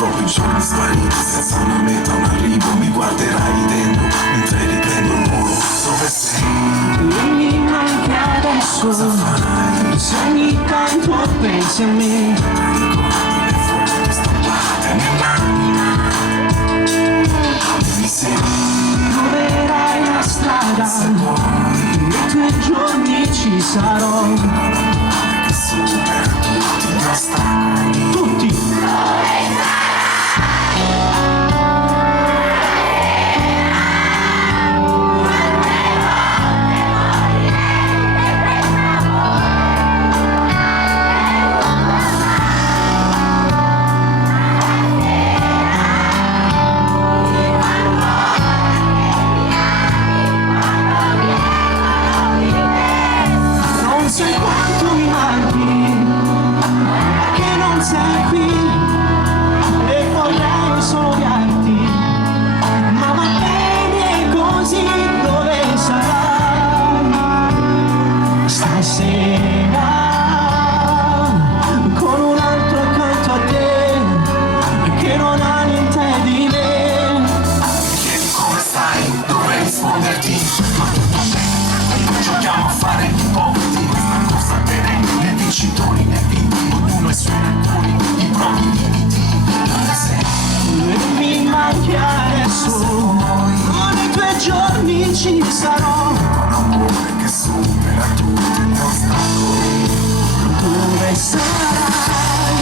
troppi giorni spariti senza una meta, un arrivo. Mi guarderai ridendo mentre riprendo il volo. Dove sei? Mi manchi adesso. Cosa farai? Se ogni tanto pensi a me, Ricordi le foto stampate nell'anima. Devi seguire, troverai la strada. se vuoi, Nei tuoi giorni ci sarò. che supera tutti gli ostacoli. Tutti. Non sai quanto mi manchi, che non sei qui e vorrei solo odiarti, ma va bene così. Dove sarai stasera? Con un altro accanto a te che non ha niente di me. Chiedi come stai, dovrei risponderti, ma tutto bene, giochiamo a fare i poveri. Questa corsa perenne, né vincitori né vinti, ognuno ha i suoi rancori, i propri limiti. Dove sei? E mi manchi adesso, nei tuoi giorni ci sarò. Un amore che supera tutti gli ostacoli. Dove sarai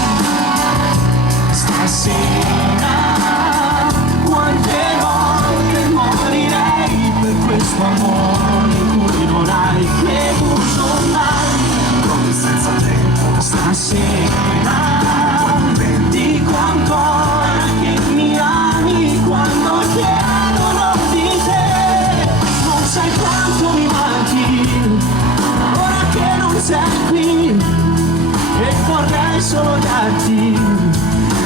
stasera? Quante volte morirei per questo amore in cui non hai creduto mai. Proprio senza tempo, Stasera di quanto ora che mi ami quando chiedono di te. Non sai quanto mi manchi ora che non sei qui e vorrei solo darti,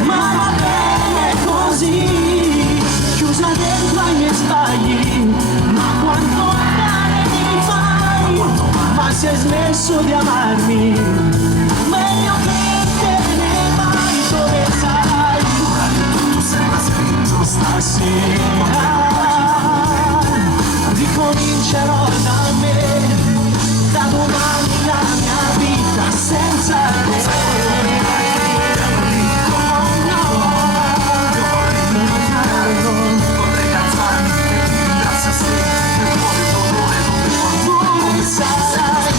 ma va bene così, chiusa dentro ai miei sbagli. Ma quanto male mi fai, ma se hai smesso di amarmi, meglio che te ne vai. Dove sarai tutto sembra scritto. stasera? Ricomincerò da me, da domani la mia vita senza te. Vorrei alzarmi e ti ringrazio se per cuore il dolore dove Sarai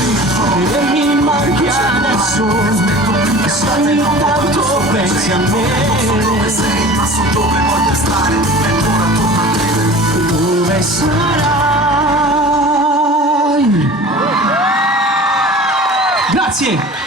e mi manchi adesso, se ogni tanto pensi a dove me. sei, ma so dove voglio stare, e ora torno a credere. Dove sarai? Grazie!